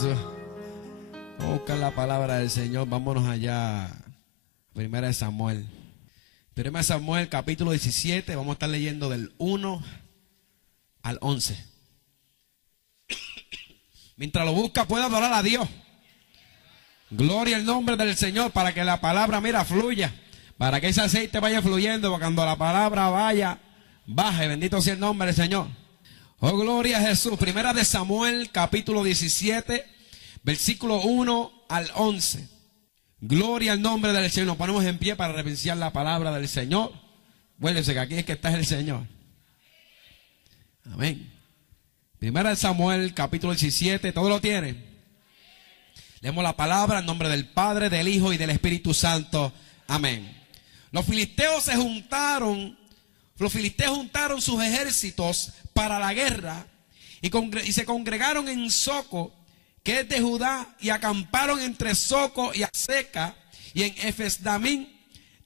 Jesús. Vamos a buscar la palabra del Señor. Vámonos allá. Primera de Samuel. Primera de Samuel, capítulo 17. Vamos a estar leyendo del 1 al 11. Mientras lo busca, puede adorar a Dios. Gloria al nombre del Señor, para que la palabra, mira, fluya. Para que ese aceite vaya fluyendo, para cuando la palabra vaya, baje. Bendito sea el nombre del Señor. Oh, gloria a Jesús. Primera de Samuel, capítulo 17, versículo 1 al 11. Gloria al nombre del Señor. Nos ponemos en pie para reverenciar la palabra del Señor. Vuélvese que aquí es que está el Señor. Amén. Primera de Samuel, capítulo 17. ¿Todo lo tienen? Leemos la palabra en nombre del Padre, del Hijo y del Espíritu Santo. Amén. Los filisteos juntaron sus ejércitos para la guerra y se congregaron en Soco, que es de Judá, y acamparon entre Soco y Aseca y en Efesdamín.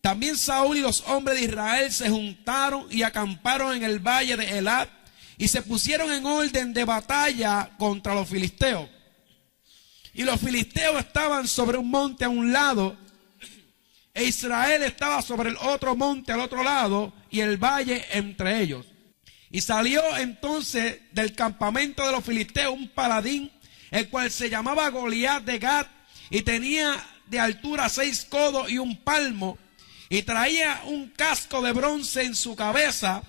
También Saúl y los hombres de Israel se juntaron y acamparon en el valle de Elad y se pusieron en orden de batalla contra los filisteos. Y los filisteos estaban sobre un monte a un lado, e Israel estaba sobre el otro monte al otro lado, y el valle entre ellos. Y salió entonces del campamento de los filisteos un paladín, el cual se llamaba Goliat de Gat, y tenía de altura 6 codos y un palmo, y traía un casco de bronce en su cabeza,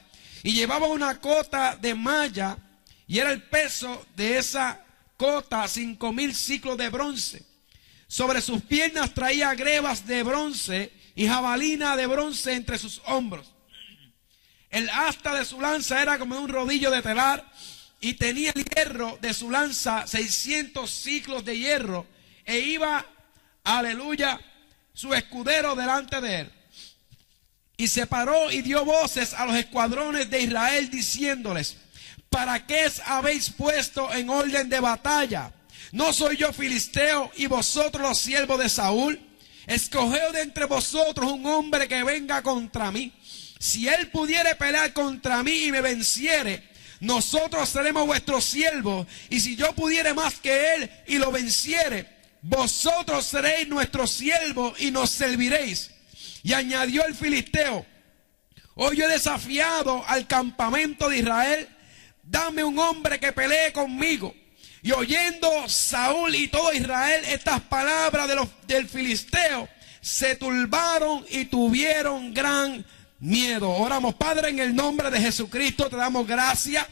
y llevaba una cota de malla, y era el peso de esa cota 5000 ciclos de bronce. Sobre sus piernas traía grebas de bronce y jabalina de bronce entre sus hombros. El asta de su lanza era como un rodillo de telar, y tenía el hierro de su lanza 600 ciclos de hierro, e iba, aleluya, su escudero delante de él. Y se paró y dio voces a los escuadrones de Israel diciéndoles: ¿para qué habéis puesto en orden de batalla? ¿No soy yo filisteo y vosotros los siervos de Saúl? Escoged de entre vosotros un hombre que venga contra mí. Si él pudiere pelear contra mí y me venciere, nosotros seremos vuestros siervos. Y si yo pudiere más que él y lo venciere, vosotros seréis nuestros siervos y nos serviréis. Y añadió el filisteo: hoy yo he desafiado al campamento de Israel, dame un hombre que pelee conmigo. Y oyendo Saúl y todo Israel estas palabras del filisteo, se turbaron y tuvieron gran miedo. Oramos. Padre, en el nombre de Jesucristo te damos gracias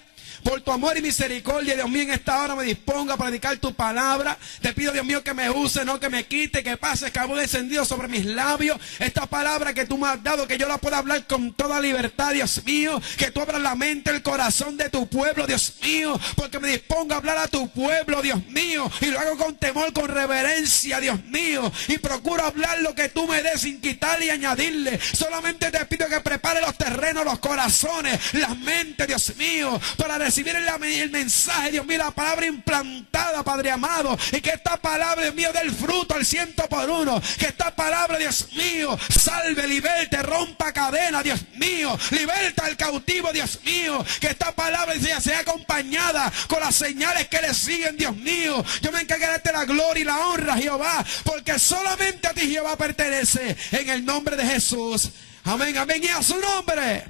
por tu amor y misericordia. Dios mío, en esta hora me dispongo a predicar tu palabra. Te pido, Dios mío, que me use, no que me quite, que pase carbón encendido sobre mis labios. Esta palabra que tú me has dado, que yo la pueda hablar con toda libertad, Dios mío. Que tú abras la mente, el corazón de tu pueblo, Dios mío. Porque me dispongo a hablar a tu pueblo, Dios mío. Y lo hago con temor, con reverencia, Dios mío. Y procuro hablar lo que tú me des sin quitarle y añadirle. Solamente te pido que prepare los terrenos, los corazones, las mentes, Dios mío, para recibir el mensaje, Dios mío, la palabra implantada, Padre amado, y que esta palabra, Dios mío, dé el fruto al 100 por 1, que esta palabra, Dios mío, salve, liberte, rompa cadena, Dios mío, liberta al cautivo, Dios mío, que esta palabra sea acompañada con las señales que le siguen, Dios mío. Yo me encargo de darte la gloria y la honra, Jehová, porque solamente a ti, Jehová, pertenece, en el nombre de Jesús. Amén, amén, y a su nombre.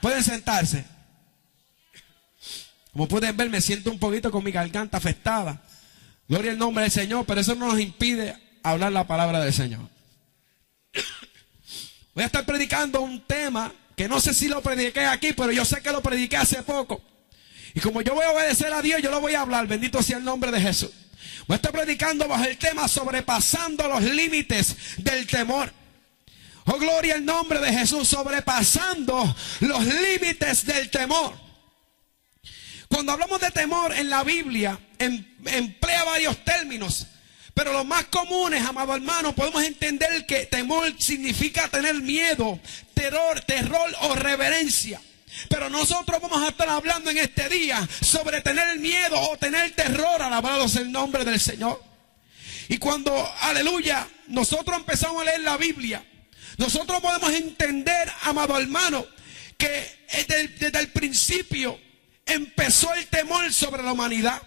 Pueden sentarse. Como pueden ver, me siento un poquito con mi garganta afectada. Gloria al nombre del Señor, pero eso no nos impide hablar la palabra del Señor. Voy a estar predicando un tema que no sé si lo prediqué aquí, pero yo sé que lo prediqué hace poco. Y como yo voy a obedecer a Dios, yo lo voy a hablar. Bendito sea el nombre de Jesús. Voy a estar predicando bajo el tema sobrepasando los límites del temor. Oh, gloria al nombre de Jesús, sobrepasando los límites del temor. Cuando hablamos de temor en la Biblia, emplea varios términos, pero los más comunes, amado hermano, podemos entender que temor significa tener miedo, terror o reverencia. Pero nosotros vamos a estar hablando en este día sobre tener miedo o tener terror, alabado sea el nombre del Señor. Y cuando, aleluya, nosotros empezamos a leer la Biblia, nosotros podemos entender, amado hermano, que desde el principio empezó el temor sobre la humanidad.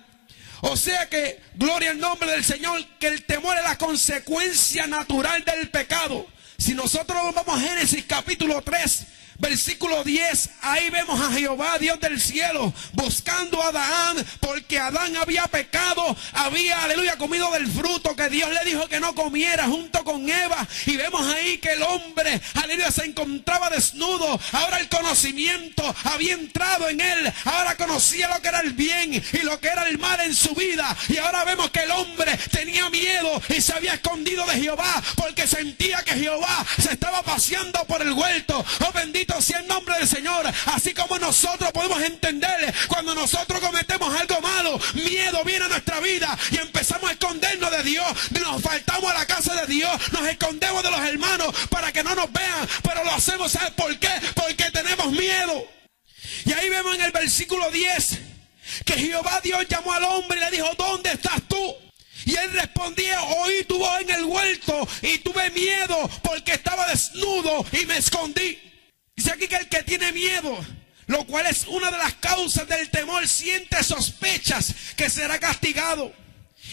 O sea que, gloria al nombre del Señor, que el temor es la consecuencia natural del pecado. Si nosotros vamos a Génesis capítulo 3, versículo 10, ahí vemos a Jehová, Dios del cielo, buscando a Adán, porque Adán había pecado, había, aleluya, comido del fruto que Dios le dijo que no comiera junto con Eva. Y vemos ahí que el hombre, aleluya, se encontraba desnudo. Ahora el conocimiento había entrado en él. Ahora conocía lo que era el bien y lo que era el mal en su vida. Y ahora vemos que el hombre tenía miedo y se había escondido de Jehová, porque sentía que Jehová se estaba paseando por el huerto. Oh, bendito sea el nombre del Señor. Así como nosotros podemos entender, cuando nosotros cometemos algo malo, miedo viene a nuestra vida y empezamos a escondernos de Dios. Nos faltamos a la casa de Dios, nos escondemos de los hermanos para que no nos vean, pero lo hacemos, ¿sabes por qué? Porque tenemos miedo. Y ahí vemos en el versículo 10 que Jehová Dios llamó al hombre y le dijo: ¿dónde estás tú? Y él respondía: oí tu voz en el huerto y tuve miedo porque estaba desnudo y me escondí. Dice aquí que el que tiene miedo, lo cual es una de las causas del temor, siente sospechas que será castigado.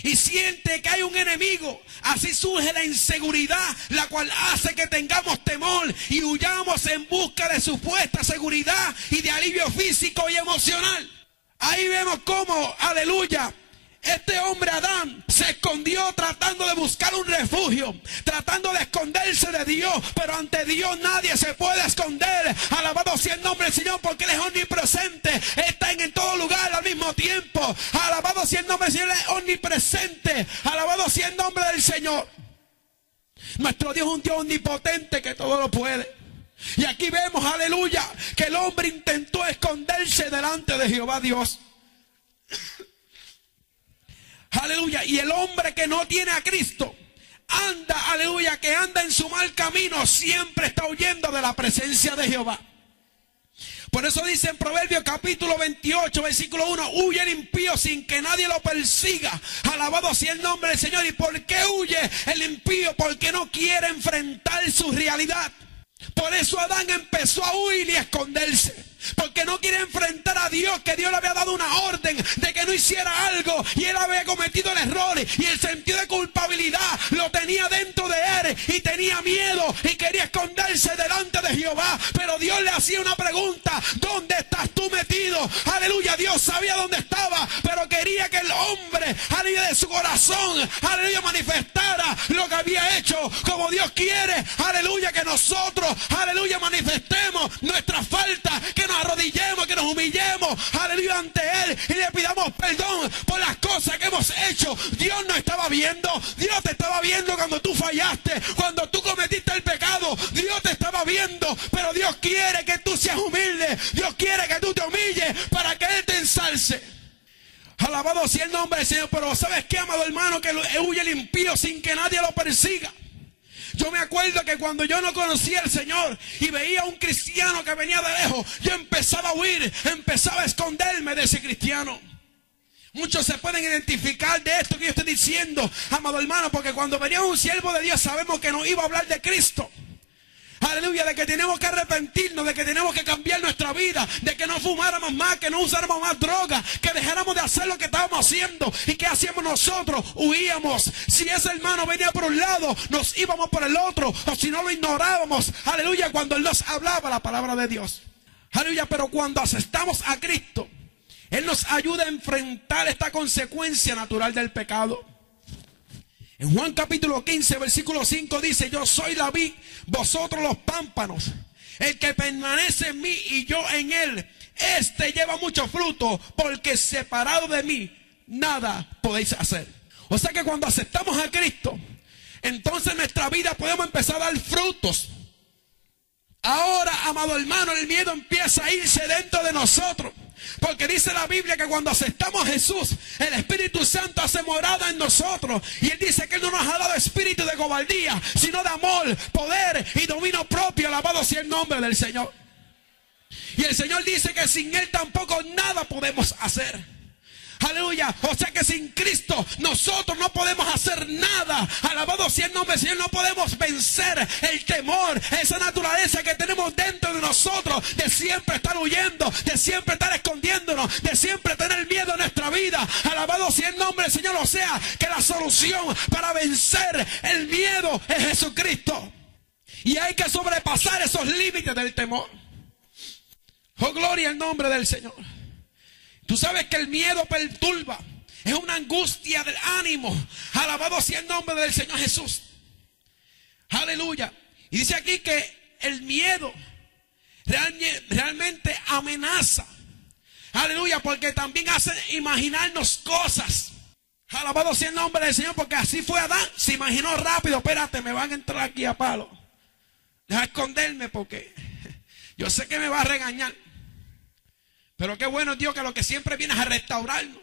Y siente que hay un enemigo. Así surge la inseguridad, la cual hace que tengamos temor y huyamos en busca de supuesta seguridad y de alivio físico y emocional. Ahí vemos cómo, aleluya, este hombre Adán se escondió tratando de buscar un refugio, tratando de esconderse de Dios, pero ante Dios nadie se puede esconder. Alabado sea el nombre del Señor, porque Él es omnipresente, está en todo lugar al mismo tiempo. Alabado sea el nombre del Señor, es omnipresente. Alabado sea el nombre del Señor. Nuestro Dios es un Dios omnipotente que todo lo puede. Y aquí vemos, aleluya, que el hombre intentó esconderse delante de Jehová Dios. Aleluya. Y el hombre que no tiene a Cristo anda, aleluya, que anda en su mal camino, siempre está huyendo de la presencia de Jehová. Por eso dice en Proverbios capítulo 28, versículo 1: huye el impío sin que nadie lo persiga. Alabado sea el nombre del Señor. ¿Y por qué huye el impío? Porque no quiere enfrentar su realidad. Por eso Adán empezó a huir y a esconderse, porque no quiere enfrentar a Dios, que Dios le había dado una orden de que no hiciera algo y él había cometido el error, y el sentido de culpabilidad lo tenía dentro de él y tenía miedo y quería esconderse delante de Jehová. Pero Dios le hacía una pregunta: ¿dónde estás tú metido? Aleluya. Dios sabía dónde estaba, pero quería que el hombre, aleluya, de su corazón, aleluya, manifestara lo que había hecho, como Dios quiere, aleluya, que nosotros, aleluya, manifestemos nuestra falta, que nos arrodillemos, que nos humillemos, aleluya, ante Él y le pidamos perdón por las cosas que hemos hecho. Dios no estaba viendo. Dios te estaba viendo cuando tú fallaste, cuando tú cometiste el pecado. Dios te estaba viendo, pero Dios quiere que tú seas humilde. Dios quiere que tú te humilles para que Él te ensalce. Alabado sea el nombre del Señor. Pero ¿sabes qué, amado hermano? Que huye el impío sin que nadie lo persiga. Yo me acuerdo que cuando yo no conocía al Señor y veía a un cristiano que venía de lejos, yo empezaba a huir, empezaba a esconderme de ese cristiano. Muchos se pueden identificar de esto que yo estoy diciendo, amado hermano, porque cuando venía un siervo de Dios sabemos que nos iba a hablar de Cristo. Aleluya, de que tenemos que arrepentirnos, de que tenemos que cambiar nuestra vida, de que no fumáramos más, que no usáramos más droga, que dejáramos de hacer lo que estábamos haciendo. ¿Y qué hacíamos nosotros? Huíamos. Si ese hermano venía por un lado, nos íbamos por el otro, o si no, lo ignorábamos. Aleluya, cuando Él nos hablaba la palabra de Dios. Aleluya, pero cuando aceptamos a Cristo, Él nos ayuda a enfrentar esta consecuencia natural del pecado. En Juan capítulo 15, versículo 5 dice: yo soy la vid, vosotros los pámpanos. El que permanece en mí y yo en él, este lleva mucho fruto, porque separado de mí nada podéis hacer. O sea que cuando aceptamos a Cristo, entonces en nuestra vida podemos empezar a dar frutos. Ahora, amado hermano, el miedo empieza a irse dentro de nosotros. Porque dice la Biblia que cuando aceptamos a Jesús, el Espíritu Santo hace morada en nosotros. Y Él dice que Él no nos ha dado espíritu de cobardía, sino de amor, poder y dominio propio. Alabado sea el nombre del Señor. Y el Señor dice que sin Él tampoco nada podemos hacer. Aleluya. O sea que sin Cristo nosotros no podemos hacer nada. Alabado sea el nombre del Señor. No podemos vencer el temor, esa naturaleza que tenemos dentro de nosotros, de siempre estar huyendo, de siempre estar escondiéndonos, de siempre tener miedo en nuestra vida. vida. Alabado sea el nombre del Señor. O sea, que la solución para vencer el miedo es Jesucristo. Y hay que sobrepasar esos límites del temor. Oh, gloria al nombre del Señor. Tú sabes que el miedo perturba. Es una angustia del ánimo. Alabado sea el nombre del Señor Jesús. Aleluya. Y dice aquí que el miedo realmente amenaza. Aleluya, porque también hace imaginarnos cosas. Alabado sea el nombre del Señor, porque así fue Adán. Se imaginó rápido, espérate, me van a entrar aquí a palo. Deja esconderme porque yo sé que me va a regañar. Pero qué bueno Dios, que lo que siempre viene es a restaurarnos.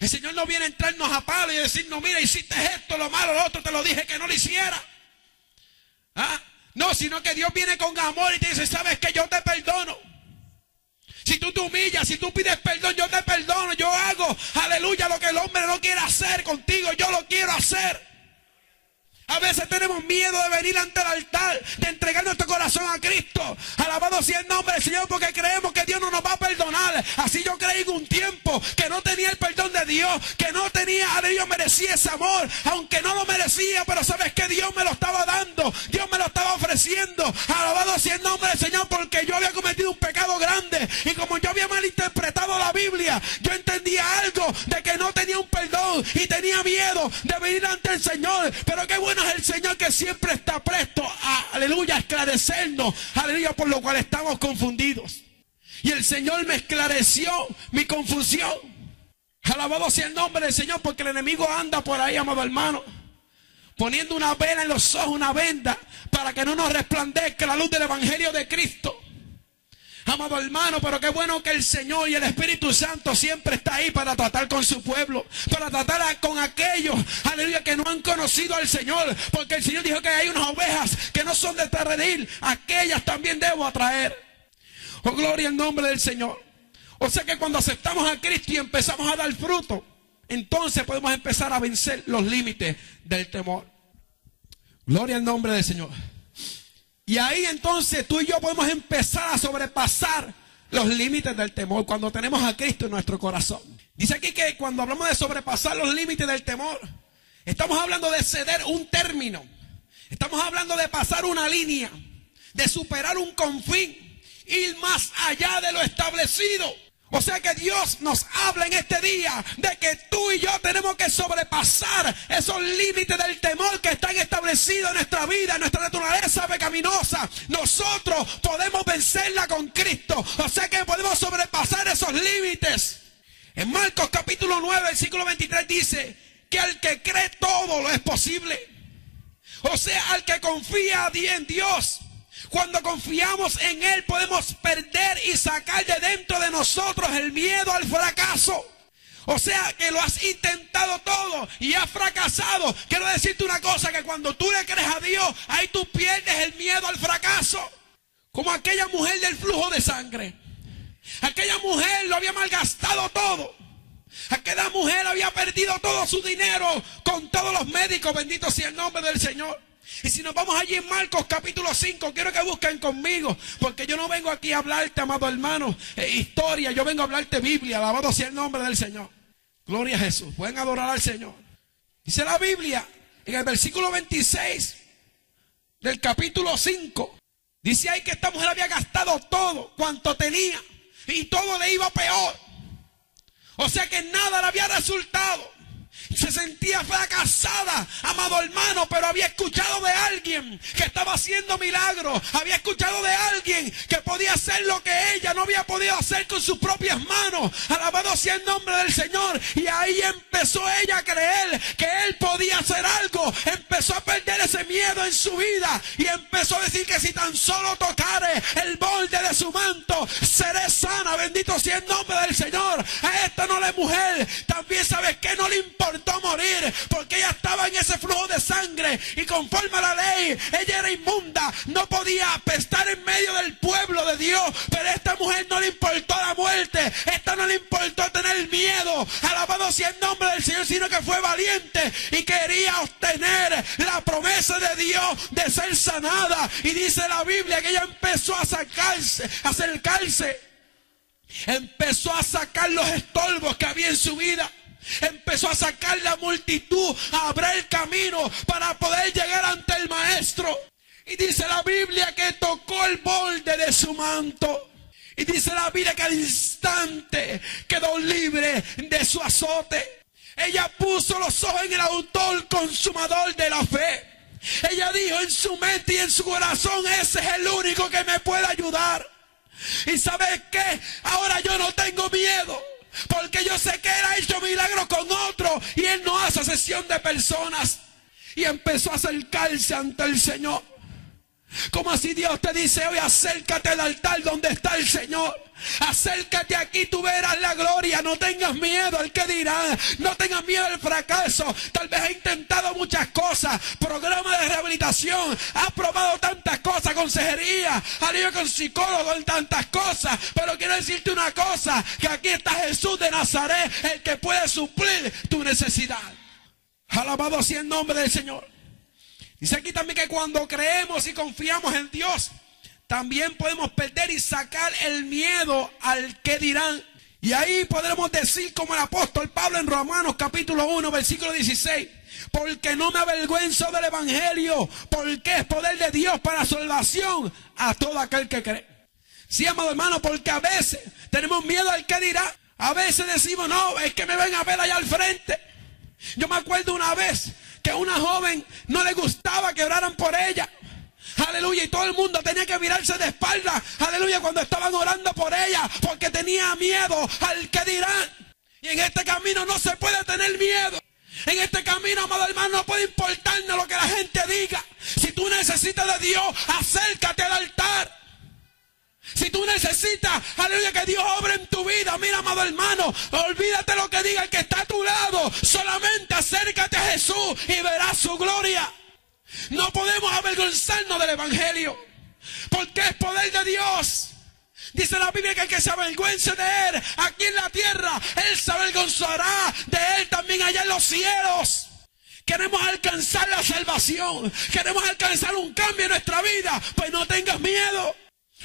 El Señor no viene a entrarnos a palo y decirnos, mira, hiciste esto, lo malo, lo otro, te lo dije que no lo hiciera. ¿Ah? No, sino que Dios viene con amor y te dice, sabes que yo te perdono. Si tú te humillas, si tú pides perdón, yo te perdono. Yo hago, aleluya, lo que el hombre no quiere hacer contigo, yo lo quiero hacer. A veces tenemos miedo de venir ante el altar, de entregar nuestro corazón a Cristo. Alabado sea el nombre del Señor, porque creemos que Dios no nos va a perdonar. Así yo creí en un tiempo que no tenía el perdón de Dios, que no tenía, Dios merecía ese amor, aunque no lo merecía, pero sabes que Dios me lo estaba dando, Dios me lo estaba ofreciendo. Alabado sea el nombre del Señor, porque yo había cometido un pecado grande y como yo había malinterpretado la Biblia, yo entendía algo de que no tenía un perdón y tenía miedo de venir ante el Señor. Pero qué bueno es el Señor, que siempre está presto a, aleluya, a esclarecernos, aleluya, por lo cual estamos confundidos. Y el Señor me esclareció mi confusión. Alabado sea el nombre del Señor, porque el enemigo anda por ahí, amado hermano, poniendo una vela en los ojos, una venda, para que no nos resplandezca la luz del Evangelio de Cristo. Amado hermano, pero qué bueno que el Señor y el Espíritu Santo siempre está ahí para tratar con su pueblo, para tratar con aquellos, aleluya, que no han conocido al Señor, porque el Señor dijo que hay unas ovejas que no son de este redil, aquellas también debo atraer. Oh, gloria al nombre del Señor. O sea que cuando aceptamos a Cristo y empezamos a dar fruto, entonces podemos empezar a vencer los límites del temor. Gloria al nombre del Señor. Y ahí entonces tú y yo podemos empezar a sobrepasar los límites del temor cuando tenemos a Cristo en nuestro corazón. Dice aquí que cuando hablamos de sobrepasar los límites del temor, estamos hablando de ceder un término. Estamos hablando de pasar una línea, de superar un confín, ir más allá de lo establecido. O sea que Dios nos habla en este día de que tú y yo tenemos que sobrepasar esos límites del temor que están establecidos en nuestra vida, en nuestra naturaleza pecaminosa. Nosotros podemos vencerla con Cristo. O sea que podemos sobrepasar esos límites. En Marcos capítulo 9, versículo 23 dice que al que cree todo lo es posible. O sea, al que confía en Dios. Cuando confiamos en Él podemos perder y sacar de dentro de nosotros el miedo al fracaso. O sea que lo has intentado todo y has fracasado. Quiero decirte una cosa, que cuando tú le crees a Dios, ahí tú pierdes el miedo al fracaso. Como aquella mujer del flujo de sangre. Aquella mujer lo había malgastado todo. Aquella mujer había perdido todo su dinero con todos los médicos. Bendito sea el nombre del Señor. Y si nos vamos allí en Marcos capítulo 5, quiero que busquen conmigo, porque yo no vengo aquí a hablarte, amado hermano, historia, yo vengo a hablarte Biblia. Alabado sea el nombre del Señor. Gloria a Jesús. Pueden adorar al Señor. Dice la Biblia en el versículo 26 del capítulo 5. Dice ahí que esta mujer había gastado todo cuanto tenía y todo le iba peor. O sea que nada le había resultado. Se sentía fracasada, amado hermano, pero había escuchado de alguien que estaba haciendo milagros. Había escuchado de alguien que podía hacer lo que ella no había podido hacer con sus propias manos. Alabado sea el nombre del Señor. Y ahí empezó ella a creer que Él podía hacer algo. Empezó a perder ese miedo en su vida y empezó a decir que si tan solo tocare el borde de su manto, seré sana. Bendito sea el nombre del Señor. A esta no le mujer, también sabes que no le importó morir, porque ella estaba en ese flujo de sangre y conforme a la ley ella era inmunda, no podía estar en medio del pueblo de Dios. Pero a esta mujer no le importó la muerte, esta no le importó tener miedo, alabado sea el nombre del Señor, sino que fue valiente y quería obtener la promesa de Dios de ser sanada. Y dice la Biblia que ella empezó a acercarse Empezó a sacar los estorbos que había en su vida. Empezó a sacar la multitud, a abrir camino para poder llegar ante el maestro. Y dice la Biblia que tocó el borde de su manto. Y dice la Biblia que al instante quedó libre de su azote. Ella puso los ojos en el autor consumador de la fe. Ella dijo en su mente y en su corazón: ese es el único que me puede ayudar. Y ¿sabes qué? Ahora yo no tengo miedo, porque yo sé que Él ha hecho milagros con otros y Él no hace acepción de personas. Y empezó a acercarse ante el Señor. Como así Dios te dice hoy: acércate al altar donde está el Señor. Acércate aquí, tú verás la gloria. No tengas miedo al que dirán. No tengas miedo al fracaso. Tal vez has intentado muchas cosas, programas de rehabilitación, has probado tantas cosas, consejería, has ido con psicólogos en tantas cosas. Pero quiero decirte una cosa: que aquí está Jesús de Nazaret, el que puede suplir tu necesidad. Alabado sea el nombre del Señor. Dice aquí también que cuando creemos y confiamos en Dios, también podemos perder y sacar el miedo al que dirán. Y ahí podremos decir como el apóstol Pablo en Romanos capítulo 1 versículo 16: porque no me avergüenzo del evangelio, porque es poder de Dios para salvación a todo aquel que cree. Sí, amado hermano, porque a veces tenemos miedo al que dirá. A veces decimos: no, es que me ven a ver allá al frente. Yo me acuerdo una vez que a una joven no le gustaba que oraran por ella. Aleluya. Y todo el mundo tenía que mirarse de espalda. Aleluya. Cuando estaban orando por ella, porque tenía miedo al que dirán. Y en este camino no se puede tener miedo. En este camino, amado hermano, no puede importarnos lo que la gente diga. Si tú necesitas de Dios, acércate al altar. Si tú necesitas, aleluya, que Dios obre en tu vida, mira, amado hermano, olvídate lo que diga el que está a tu lado. Solamente acércate a Jesús y verás su gloria. No podemos avergonzarnos del evangelio, porque es poder de Dios. Dice la Biblia que el que se avergüence de Él aquí en la tierra, Él se avergonzará de Él también allá en los cielos. Queremos alcanzar la salvación, queremos alcanzar un cambio en nuestra vida. Pues no tengas miedo.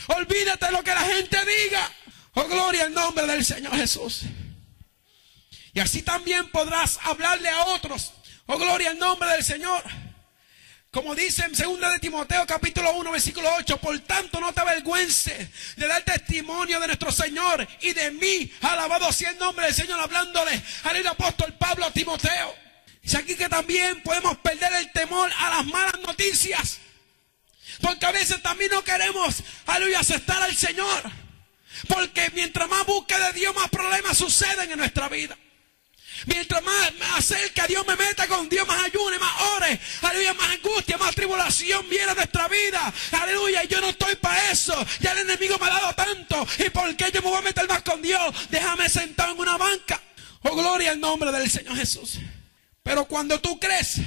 Olvídate de lo que la gente diga. Oh, gloria al nombre del Señor Jesús. Y así también podrás hablarle a otros. Oh, gloria al nombre del Señor. Como dice en 2 de Timoteo capítulo 1 versículo 8: por tanto no te avergüences de dar testimonio de nuestro Señor y de mí. Alabado sea el nombre del Señor, hablándole al apóstol Pablo a Timoteo. Dice aquí que también podemos perder el temor a las malas noticias, porque a veces también no queremos, aleluya, aceptar al Señor. Porque mientras más busque de Dios, más problemas suceden en nuestra vida. Mientras más me acerque a Dios, me meta con Dios, más ayune, más ore, aleluya, más angustia, más tribulación viene a nuestra vida. Aleluya, y yo no estoy para eso. Ya el enemigo me ha dado tanto. ¿Y por qué yo me voy a meter más con Dios? Déjame sentado en una banca. Oh, gloria al nombre del Señor Jesús. Pero cuando tú crees,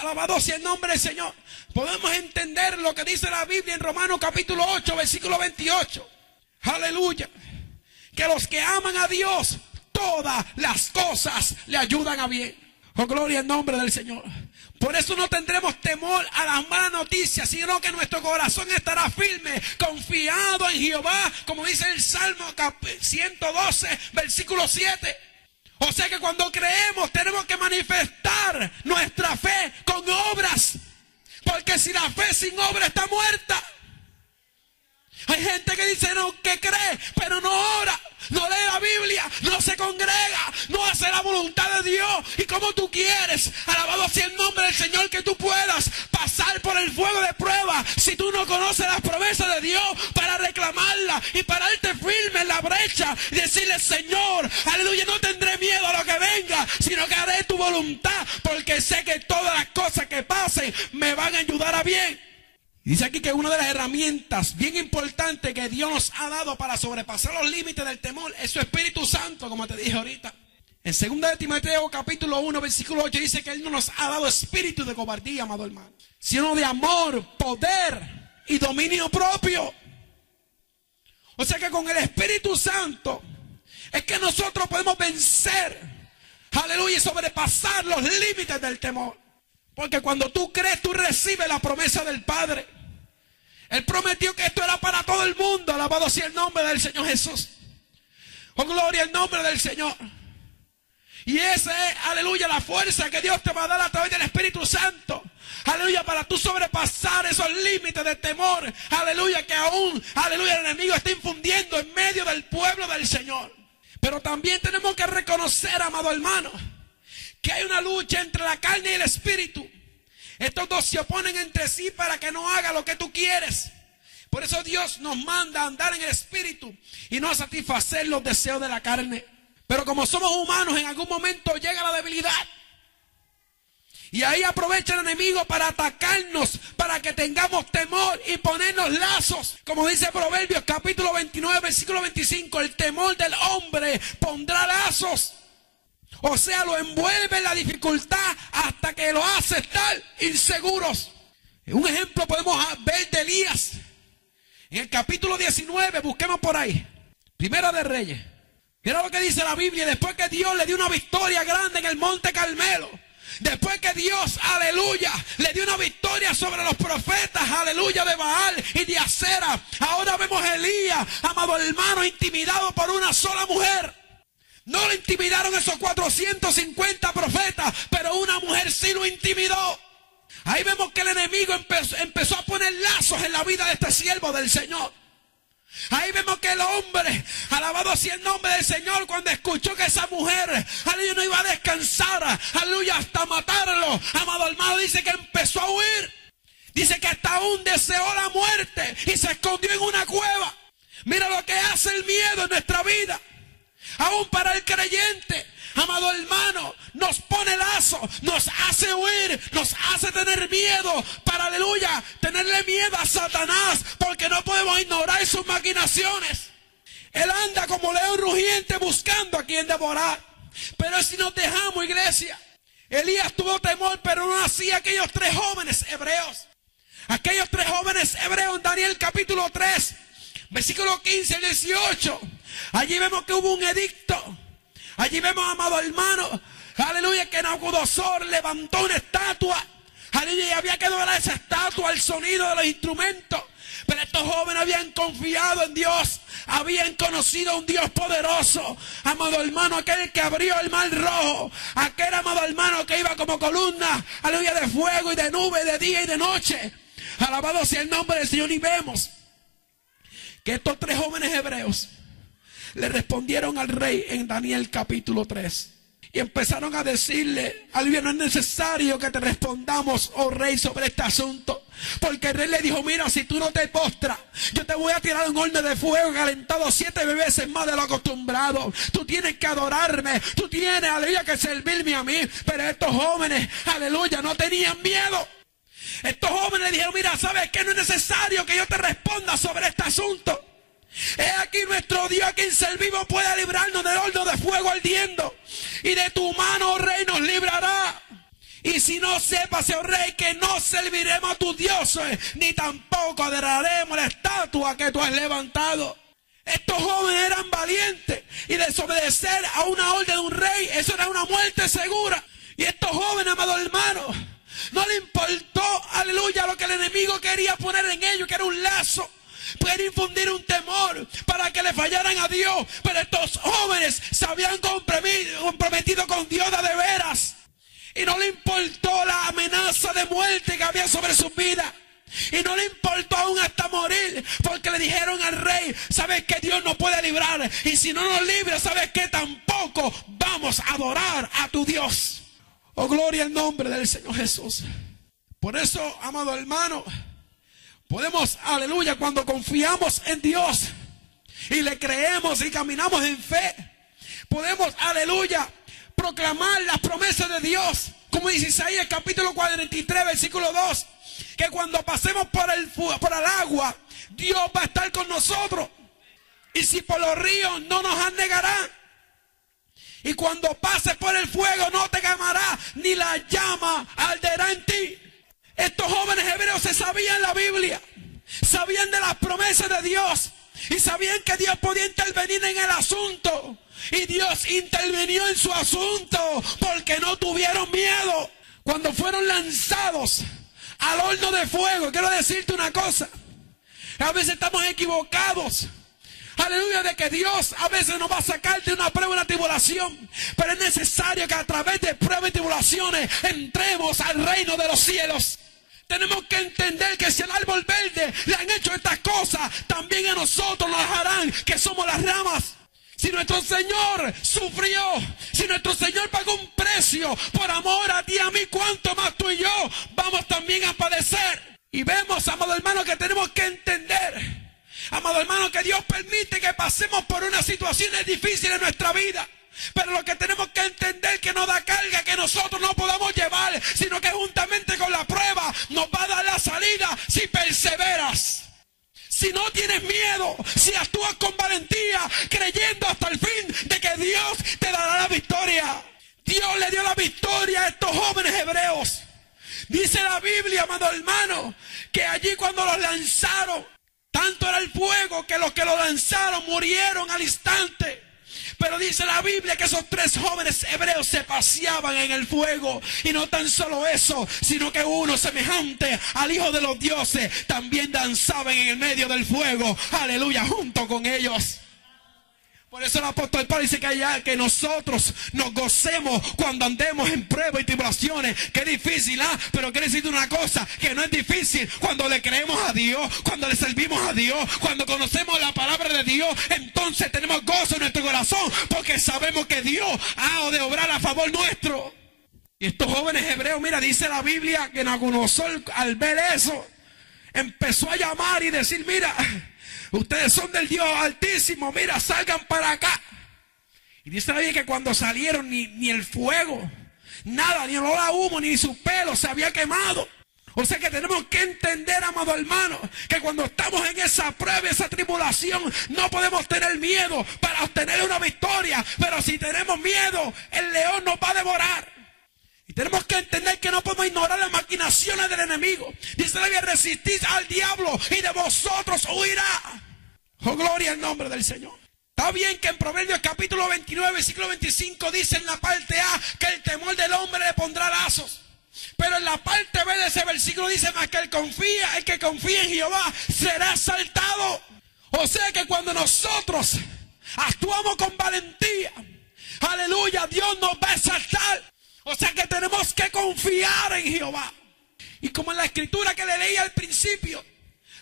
alabado sea el nombre del Señor, podemos entender lo que dice la Biblia en Romanos capítulo 8 versículo 28. Aleluya. Que los que aman a Dios, todas las cosas le ayudan a bien. Oh, gloria al nombre del Señor. Por eso no tendremos temor a las malas noticias, sino que nuestro corazón estará firme, confiado en Jehová, como dice el Salmo 112 versículo 7. O sea que cuando creemos tenemos que manifestar nuestra fe con obras. Porque si la fe sin obra está muerta. Hay gente que dice no, que cree, pero no ora, no lee la Biblia, no se congrega, no hace la voluntad de Dios. Y como tú quieres, alabado sea el nombre del Señor, que tú puedas pasar por el fuego de prueba si tú no conoces las promesas de Dios para reclamarla y pararte firme en la brecha y decirle: Señor, aleluya, no tendré miedo a lo que venga, sino que haré tu voluntad, porque sé que todas las cosas que pasen me van a ayudar a bien. Dice aquí que una de las herramientas bien importantes que Dios nos ha dado para sobrepasar los límites del temor es su Espíritu Santo, como te dije ahorita. En 2 de Timoteo capítulo 1 versículo 8 dice que Él no nos ha dado espíritu de cobardía, amado hermano, sino de amor, poder y dominio propio. O sea que con el Espíritu Santo es que nosotros podemos vencer, aleluya, y sobrepasar los límites del temor. Porque cuando tú crees, tú recibes la promesa del Padre. Él prometió que esto era para todo el mundo. Alabado sea el nombre del Señor Jesús. Oh, gloria al nombre del Señor. Y esa es, aleluya, la fuerza que Dios te va a dar a través del Espíritu Santo. Aleluya, para tú sobrepasar esos límites de temor. Aleluya, que aún, aleluya, el enemigo está infundiendo en medio del pueblo del Señor. Pero también tenemos que reconocer, amado hermano, que hay una lucha entre la carne y el espíritu. Estos dos se oponen entre sí para que no haga lo que tú quieres. Por eso Dios nos manda a andar en el espíritu y no a satisfacer los deseos de la carne. Pero como somos humanos, en algún momento llega la debilidad. Y ahí aprovecha el enemigo para atacarnos, para que tengamos temor y ponernos lazos. Como dice Proverbios capítulo 29, versículo 25, el temor del hombre pondrá lazos. O sea, lo envuelve en la dificultad hasta que lo hace estar inseguros. Un ejemplo podemos ver de Elías. En el capítulo 19, busquemos por ahí. Primera de Reyes. Mira lo que dice la Biblia. Después que Dios le dio una victoria grande en el monte Carmelo. Después que Dios, aleluya, le dio una victoria sobre los profetas, aleluya, de Baal y de Acera. Ahora vemos a Elías, amado hermano, intimidado por una sola mujer. No lo intimidaron esos 450 profetas, pero una mujer sí lo intimidó. Ahí vemos que el enemigo empezó a poner lazos en la vida de este siervo del Señor. Ahí vemos que el hombre, alabado sea el nombre del Señor, cuando escuchó que esa mujer, aleluya, no iba a descansar, aleluya, hasta matarlo, amado hermano, dice que empezó a huir. Dice que hasta aún deseó la muerte y se escondió en una cueva. Mira lo que hace el miedo en nuestra vida. Aún para el creyente, amado hermano, nos pone lazo, nos hace huir, nos hace tener miedo para, aleluya, tenerle miedo a Satanás, porque no podemos ignorar sus maquinaciones. Él anda como león rugiente buscando a quien devorar. Pero si nos dejamos, iglesia, Elías tuvo temor, pero no hacía aquellos tres jóvenes hebreos. Aquellos tres jóvenes hebreos en Daniel capítulo 3, versículo 15 y 18. Allí vemos que hubo un edicto. Allí vemos, amado hermano, aleluya, que Nabucodonosor levantó una estatua. Aleluya, y había que adorar esa estatua al sonido de los instrumentos. Pero estos jóvenes habían confiado en Dios. Habían conocido a un Dios poderoso. Amado hermano, aquel que abrió el mar rojo. Aquel, amado hermano, que iba como columna, aleluya, de fuego y de nube, de día y de noche. Alabado sea el nombre del Señor. Y vemos que estos tres jóvenes hebreos le respondieron al rey en Daniel capítulo 3. Y empezaron a decirle, aleluya, no es necesario que te respondamos, oh rey, sobre este asunto. Porque el rey le dijo, mira, si tú no te postras, yo te voy a tirar un horno de fuego calentado 7 veces más de lo acostumbrado. Tú tienes que adorarme, tú tienes, aleluya, que servirme a mí. Pero estos jóvenes, aleluya, no tenían miedo. Estos jóvenes dijeron, mira, ¿sabes qué? No es necesario que yo te responda sobre este asunto. He aquí nuestro Dios, a quien servimos, puede librarnos del horno de fuego ardiendo. Y de tu mano, oh rey, nos librará. Y si no sepas, oh rey, que no serviremos a tus dioses, ni tampoco adoraremos la estatua que tú has levantado. Estos jóvenes eran valientes. Y desobedecer a una orden de un rey, eso era una muerte segura. Y estos jóvenes, amados hermanos, no le importó, aleluya, lo que el enemigo quería poner en ellos, que era un lazo. Pueden infundir un temor para que le fallaran a Dios. Pero estos jóvenes se habían comprometido con Dios de veras. Y no le importó la amenaza de muerte que había sobre su vida. Y no le importó aún hasta morir. Porque le dijeron al rey, sabes que Dios nos puede librar. Y si no nos libra, sabes que tampoco vamos a adorar a tu Dios. Oh, gloria al nombre del Señor Jesús. Por eso, amado hermano, podemos, aleluya, cuando confiamos en Dios y le creemos y caminamos en fe, podemos, aleluya, proclamar las promesas de Dios. Como dice Isaías capítulo 43, versículo 2, que cuando pasemos por el agua, Dios va a estar con nosotros. Y si por los ríos, no nos anegará. Y cuando pases por el fuego, no te quemará, ni la llama arderá en ti. Estos jóvenes hebreos se sabían la Biblia, sabían de las promesas de Dios y sabían que Dios podía intervenir en el asunto. Y Dios intervinió en su asunto porque no tuvieron miedo. Cuando fueron lanzados al horno de fuego, quiero decirte una cosa, a veces estamos equivocados. Aleluya, de que Dios a veces nos va a sacar de una prueba, una tribulación. Pero es necesario que a través de pruebas y tribulaciones entremos al reino de los cielos. Tenemos que entender que si al árbol verde le han hecho estas cosas, también a nosotros nos harán, que somos las ramas. Si nuestro Señor sufrió, si nuestro Señor pagó un precio por amor a ti y a mí, ¿cuánto más tú y yo vamos también a padecer? Y vemos, amado hermano, que tenemos que entender, amado hermano, que Dios permite que pasemos por unas situaciones difíciles en nuestra vida. Pero lo que tenemos que entender es que no da carga que nosotros no podamos llevar, sino que juntamente con la prueba nos va a dar la salida si perseveras. Si no tienes miedo, si actúas con valentía, creyendo hasta el fin de que Dios te dará la victoria. Dios le dio la victoria a estos jóvenes hebreos. Dice la Biblia, amado hermano, que allí cuando los lanzaron, tanto era el fuego que los que lo lanzaron murieron al instante. Pero dice la Biblia que esos 3 jóvenes hebreos se paseaban en el fuego. Y no tan solo eso, sino que uno semejante al Hijo de los dioses también danzaban en el medio del fuego. Aleluya, junto con ellos. Por eso el apóstol Pablo dice que nosotros nos gocemos cuando andemos en pruebas y tribulaciones. Que es difícil, pero quiere decir una cosa, que no es difícil cuando le creemos a Dios, cuando le servimos a Dios, cuando conocemos la palabra de Dios. Entonces tenemos gozo en nuestro corazón, porque sabemos que Dios ha de obrar a favor nuestro. Y estos jóvenes hebreos, mira, dice la Biblia que Nabucodonosor, al ver eso, empezó a llamar y decir, mira, ustedes son del Dios Altísimo, mira, salgan para acá. Y dice la Biblia que cuando salieron ni el fuego, nada, ni olor a humo, ni su pelo se había quemado. O sea que tenemos que entender, amado hermano, que cuando estamos en esa prueba, esa tribulación, no podemos tener miedo para obtener una victoria. Pero si tenemos miedo, el león nos va a devorar. Y tenemos que entender que no podemos ignorar las maquinaciones del enemigo. Dice la Biblia, resistid al diablo y de vosotros huirá. Oh, gloria al nombre del Señor. Está bien que en Proverbios capítulo 29, versículo 25 dice en la parte A que el temor del hombre le pondrá lazos. Pero en la parte B de ese versículo dice más que el que confía en Jehová será exaltado. O sea que cuando nosotros actuamos con valentía, aleluya, Dios nos va a exaltar. O sea que tenemos que confiar en Jehová. Y como en la escritura que le leí al principio,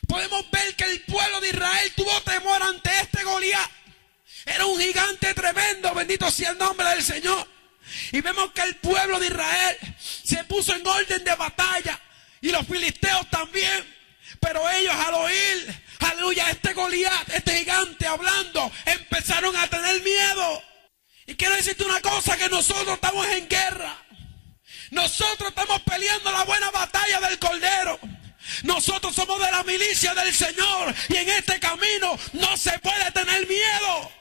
podemos ver que el pueblo de Israel tuvo temor ante este Goliat. Era un gigante tremendo, bendito sea el nombre del Señor. Y vemos que el pueblo de Israel se puso en orden de batalla. Y los filisteos también. Pero ellos al oír, aleluya, este Goliat, este gigante hablando, empezaron a tener miedo. Y quiero decirte una cosa, que nosotros estamos en guerra. Nosotros estamos peleando la buena batalla del Cordero. Nosotros somos de la milicia del Señor. Y en este camino no se puede tener miedo.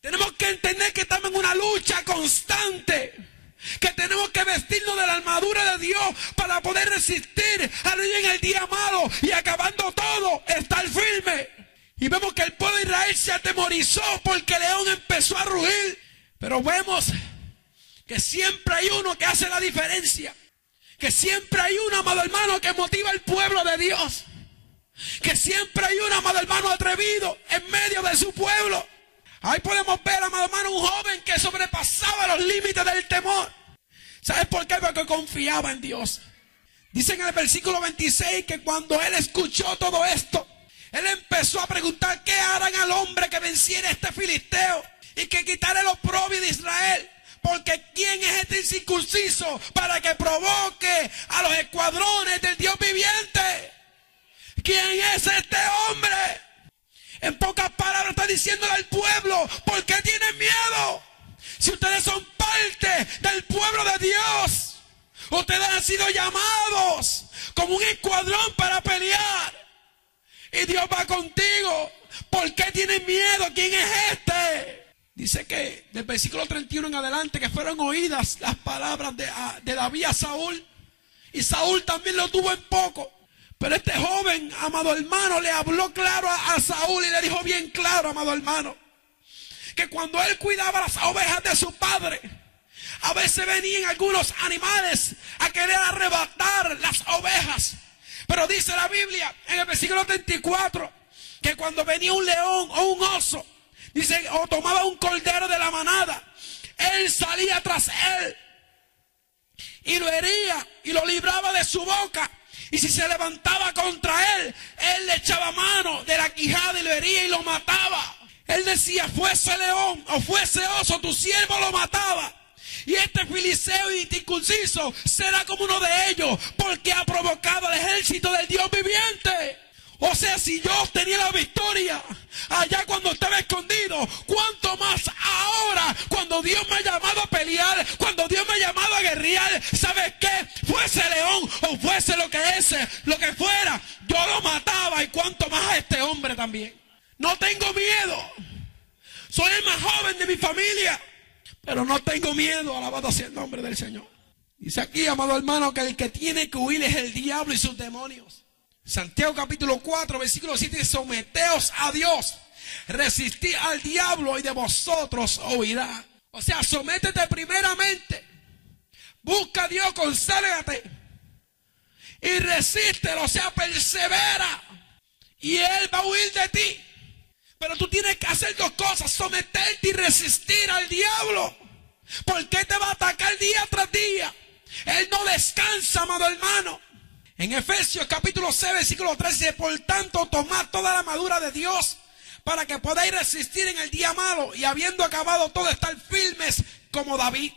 Tenemos que entender que estamos en una lucha constante. Que tenemos que vestirnos de la armadura de Dios para poder resistir en el día malo. Y acabando todo, estar firme. Y vemos que el pueblo de Israel se atemorizó porque el león empezó a rugir. Pero vemos que siempre hay uno que hace la diferencia. Que siempre hay uno, amado hermano, que motiva al pueblo de Dios. Que siempre hay uno, amado hermano, atrevido en medio de su pueblo. Ahí podemos ver, amado hermano, un joven que sobrepasaba los límites del temor. ¿Sabes por qué? Porque confiaba en Dios. Dice en el versículo 26 que cuando él escuchó todo esto, él empezó a preguntar: ¿qué harán al hombre que venciera a este filisteo y que quitara el oprobio de Israel? Porque ¿quién es este incircunciso para que provoque a los escuadrones del Dios viviente? ¿Quién es este hombre? En pocas palabras está diciéndole al pueblo: ¿por qué tienen miedo? Si ustedes son parte del pueblo de Dios, ustedes han sido llamados como un escuadrón para pelear. Y Dios va contigo. ¿Por qué tienen miedo? ¿Quién es este? Dice que del versículo 31 en adelante que fueron oídas las palabras de David a Saúl. Y Saúl también lo tuvo en poco. Pero este joven, amado hermano, le habló claro a Saúl y le dijo bien claro, amado hermano, que cuando él cuidaba las ovejas de su padre, a veces venían algunos animales a querer arrebatar las ovejas. Pero dice la Biblia en el versículo 34 que cuando venía un león o un oso Dice, o tomaba un cordero de la manada, él salía tras él y lo hería y lo libraba de su boca. Y si se levantaba contra él, él le echaba mano de la quijada y lo hería y lo mataba. Él decía, fuese león o fuese oso, tu siervo lo mataba. Y este filisteo incircunciso será como uno de ellos, porque ha provocado al ejército del Dios viviente. O sea, si yo obtenía la victoria allá cuando estaba escondido, ¿cuánto más ahora cuando Dios me ha llamado a pelear, cuando Dios me ha llamado a guerrear? ¿Sabes qué? Fuese león o fuese lo que fuera, yo lo mataba. Y cuánto más a este hombre también. No tengo miedo. Soy el más joven de mi familia, pero no tengo miedo. Alabado sea el nombre del Señor. Dice aquí, amado hermano, que el que tiene que huir es el diablo y sus demonios. Santiago capítulo 4, versículo 7 dice, someteos a Dios, resistid al diablo y de vosotros huirá. O sea, sométete primeramente, busca a Dios, conságrate y resístelo, o sea, persevera y Él va a huir de ti. Pero tú tienes que hacer dos cosas, someterte y resistir al diablo, porque te va a atacar día tras día. Él no descansa, amado hermano. En Efesios capítulo 6, versículo 3 dice, por tanto, tomad toda la armadura de Dios para que podáis resistir en el día malo y habiendo acabado todo, estar firmes como David.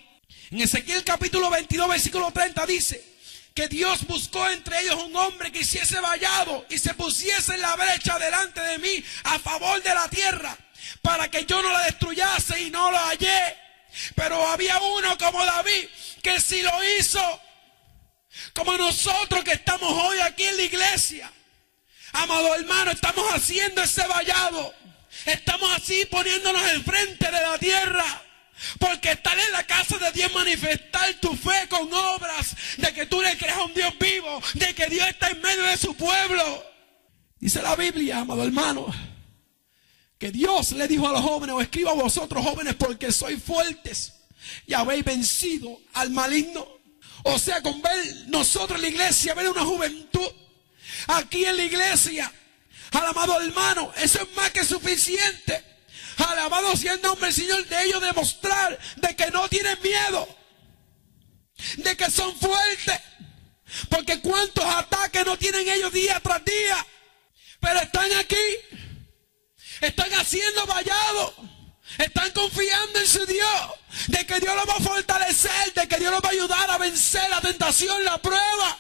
En Ezequiel capítulo 22, versículo 30 dice que Dios buscó entre ellos un hombre que hiciese vallado y se pusiese en la brecha delante de mí a favor de la tierra para que yo no la destruyase, y no lo hallé. Pero había uno como David que sí lo hizo. Como nosotros que estamos hoy aquí en la iglesia, amado hermano, estamos haciendo ese vallado. Estamos así poniéndonos enfrente de la tierra. Porque estar en la casa de Dios, manifestar tu fe con obras, de que tú le creas a un Dios vivo, de que Dios está en medio de su pueblo. Dice la Biblia, amado hermano, que Dios le dijo a los jóvenes, os escribo a vosotros jóvenes porque sois fuertes y habéis vencido al maligno. O sea, con ver nosotros en la iglesia, ver una juventud aquí en la iglesia, al amado hermano, eso es más que suficiente. Alabado sea el nombre del Señor, de ellos demostrar de que no tienen miedo, de que son fuertes. Porque cuántos ataques no tienen ellos día tras día, pero están aquí, están haciendo vallado, están confiando en su Dios, de que Dios los va a fortalecer, de que Dios los va a ayudar a vencer la tentación, la prueba.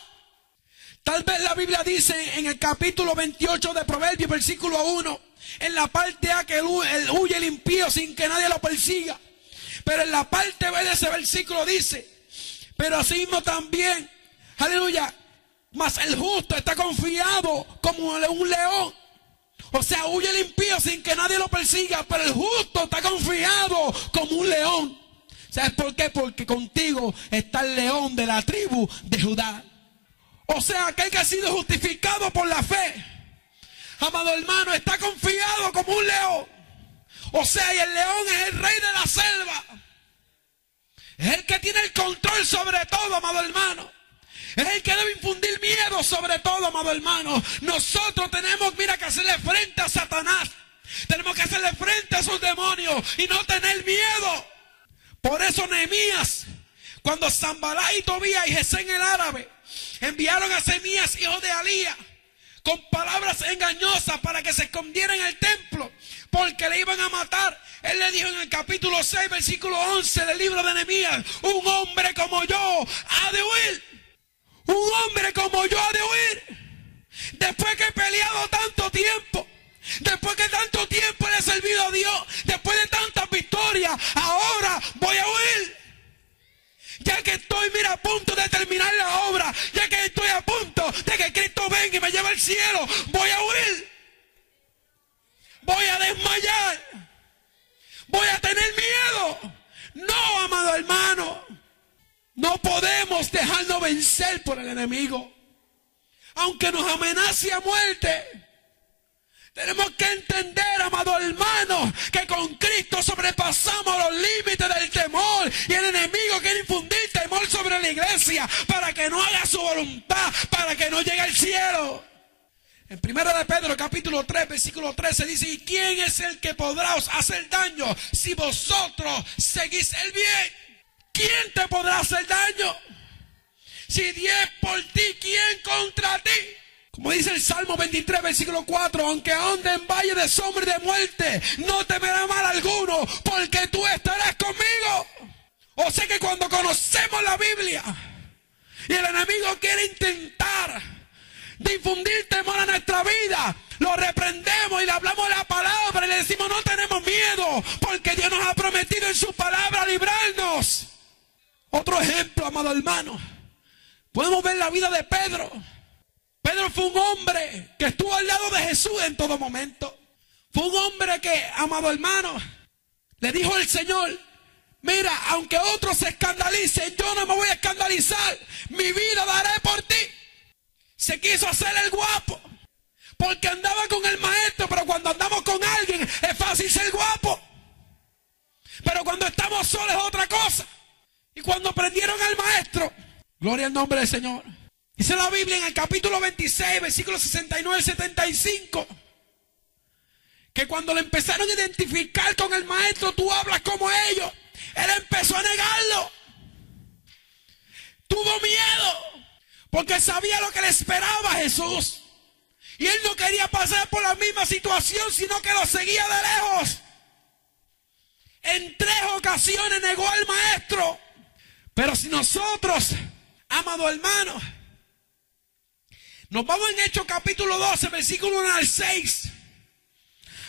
Tal vez la Biblia dice en el capítulo 28 de Proverbios, versículo 1, en la parte A que huye el impío sin que nadie lo persiga. Pero en la parte B de ese versículo dice, pero así mismo también, aleluya, mas el justo está confiado como un león. O sea, huye el impío sin que nadie lo persiga, pero el justo está confiado como un león. ¿Sabes por qué? Porque contigo está el león de la tribu de Judá. O sea, aquel que ha sido justificado por la fe, amado hermano, está confiado como un león. O sea, y el león es el rey de la selva. Es el que tiene el control sobre todo, amado hermano. Es el que debe infundir miedo sobre todo, amado hermano. Nosotros tenemos, mira, que hacerle frente a Satanás. Tenemos que hacerle frente a sus demonios y no tener miedo. Por eso Nehemías, cuando Sanballat y Tobías y Gesén el árabe enviaron a Semías, hijo de Alía, con palabras engañosas para que se escondiera en el templo, porque le iban a matar, él le dijo en el capítulo 6, versículo 11 del libro de Nehemías, un hombre como yo ha de huir. Un hombre como yo ha de huir. Después que he peleado tanto tiempo, después que tanto tiempo le he servido a Dios, después de tantas victorias, ahora voy a huir. Ya que estoy, mira, a punto de terminar la obra, ya que estoy a punto de que Cristo venga y me lleve al cielo, voy a huir. Voy a desmayar. Voy a tener miedo. No, amado hermano. No podemos dejarnos vencer por el enemigo. Aunque nos amenace a muerte. Tenemos que entender, amado hermano, que con Cristo sobrepasamos los límites del temor. Y el enemigo quiere infundir temor sobre la iglesia para que no haga su voluntad, para que no llegue al cielo. En 1 de Pedro capítulo 3 versículo 13 dice: ¿y quién es el que podrá os hacer daño si vosotros seguís el bien? ¿Quién te podrá hacer daño? Si 10 por ti, ¿quién contra ti? Como dice el Salmo 23 versículo 4: aunque ande en valle de sombra y de muerte, no temerá mal alguno, porque tú estarás conmigo. O sea que cuando conocemos la Biblia y el enemigo quiere intentar de infundir temor a nuestra vida, lo reprendemos y le hablamos la palabra y le decimos: no tenemos miedo, porque Dios nos ha prometido en su palabra librarnos. Otro ejemplo, amado hermano, podemos ver la vida de Pedro. Pedro fue un hombre que estuvo al lado de Jesús en todo momento. Fue un hombre que, amado hermano, le dijo al Señor: mira, aunque otros se escandalicen, yo no me voy a escandalizar, mi vida daré por ti. Se quiso hacer el guapo, porque andaba con el maestro, pero cuando andamos con alguien es fácil ser guapo. Pero cuando estamos solos es otra cosa. Y cuando prendieron al maestro, gloria al nombre del Señor, dice la Biblia en el capítulo 26, versículos 69 al 75, que cuando le empezaron a identificar con el maestro: tú hablas como ellos, él empezó a negarlo. Tuvo miedo, porque sabía lo que le esperaba a Jesús. Y él no quería pasar por la misma situación, sino que lo seguía de lejos. En 3 ocasiones negó al maestro. Pero si nosotros, amado hermano, nos vamos en Hechos capítulo 12, versículo 1 al 6.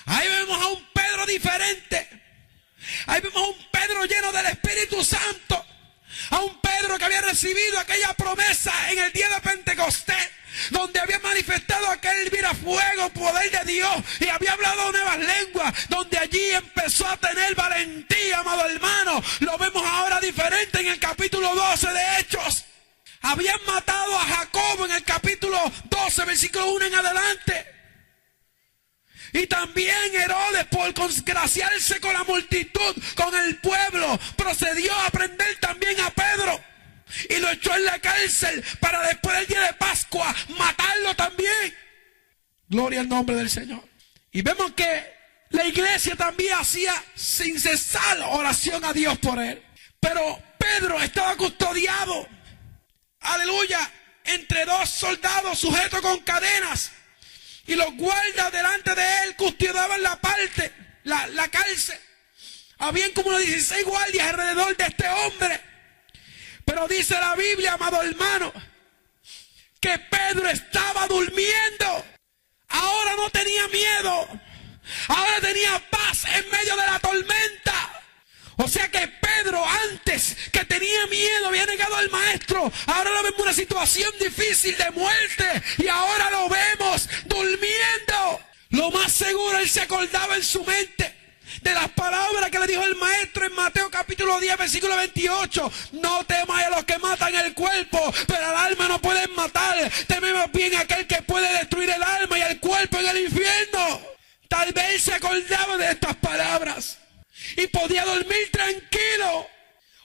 Ahí vemos a un Pedro diferente. Ahí vemos a un Pedro lleno del Espíritu Santo. A un Pedro que había recibido aquella promesa en el día de Pentecostés, donde había manifestado aquel fuego, poder de Dios, y había hablado nuevas lenguas, donde allí empezó a tener valentía, amado hermano. Lo vemos ahora diferente en el capítulo 12 de Hechos. Habían matado a Jacobo en el capítulo 12, versículo 1 en adelante. Y también Herodes, por congraciarse con la multitud, con el pueblo, procedió a prender también a Pedro y lo echó en la cárcel para después del día de Pascua matarlo también. Gloria al nombre del Señor. Y vemos que la iglesia también hacía sin cesar oración a Dios por él. Pero Pedro estaba custodiado, aleluya, entre 2 soldados sujetos con cadenas. Y los guardas delante de él custodiaban la cárcel. Habían como unos 16 guardias alrededor de este hombre. Pero dice la Biblia, amado hermano, que Pedro estaba durmiendo. Ahora no tenía miedo. Ahora tenía paz en medio de la tormenta. O sea que Pedro, antes que tenía miedo, había negado al maestro. Ahora lo vemos en una situación difícil de muerte. Y ahora lo vemos durmiendo. Lo más seguro, él se acordaba en su mente de las palabras que le dijo el maestro en Mateo capítulo 10, versículo 28. No temas a los que matan el cuerpo, pero al alma no pueden matar. Teme más bien a aquel que puede destruir el alma y el cuerpo en el infierno. Tal vez él se acordaba de estas palabras y podía dormir tranquilo.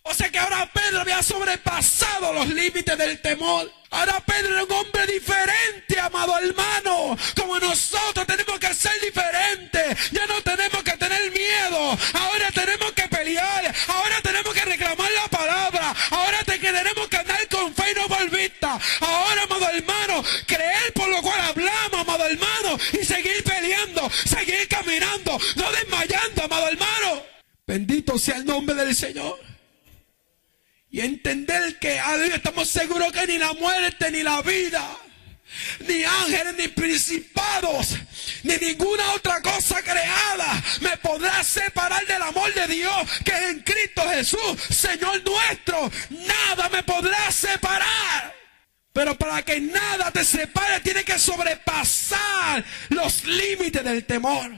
O sea que ahora Pedro había sobrepasado los límites del temor. Ahora Pedro era un hombre diferente, amado hermano. Como nosotros tenemos que ser diferentes. Ya no tenemos que tener miedo. Ahora tenemos que pelear. Ahora tenemos que reclamar la palabra. Ahora tenemos que andar con fe y no por vista. Ahora, amado hermano, creer por lo cual hablamos, amado hermano, y seguir peleando, seguir caminando, no desmayando, amado hermano. Bendito sea el nombre del Señor. Y entender que estamos seguros que ni la muerte, ni la vida, ni ángeles, ni principados, ni ninguna otra cosa creada me podrá separar del amor de Dios que es en Cristo Jesús, Señor nuestro. Nada me podrá separar. Pero para que nada te separe, tienes que sobrepasar los límites del temor.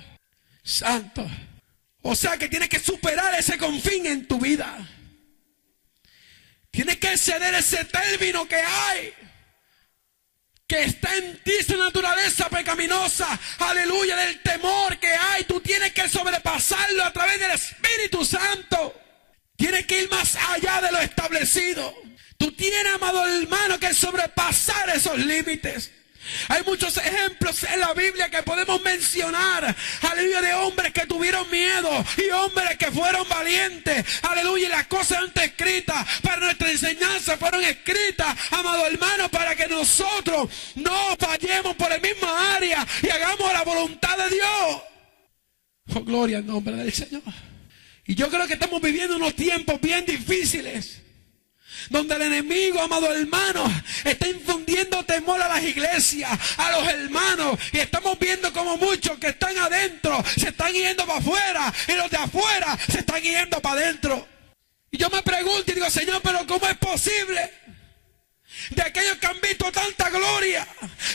Santo. O sea que tienes que superar ese confín en tu vida. Tienes que ceder ese término que hay, que está en ti, esa naturaleza pecaminosa, aleluya, del temor que hay. Tú tienes que sobrepasarlo a través del Espíritu Santo. Tienes que ir más allá de lo establecido. Tú tienes, amado hermano, que sobrepasar esos límites. Hay muchos ejemplos en la Biblia que podemos mencionar, aleluya, de hombres que tuvieron miedo y hombres que fueron valientes, aleluya, y las cosas antes escritas para nuestra enseñanza fueron escritas, amado hermano, para que nosotros no fallemos por el mismo área y hagamos la voluntad de Dios. Oh, gloria al nombre del Señor. Y yo creo que estamos viviendo unos tiempos bien difíciles, donde el enemigo, amado hermano, está infundiendo temor a las iglesias, a los hermanos. Y estamos viendo como muchos que están adentro se están yendo para afuera, y los de afuera se están yendo para adentro. Y yo me pregunto y digo, Señor, pero ¿cómo es posible? De aquellos que han visto tanta gloria,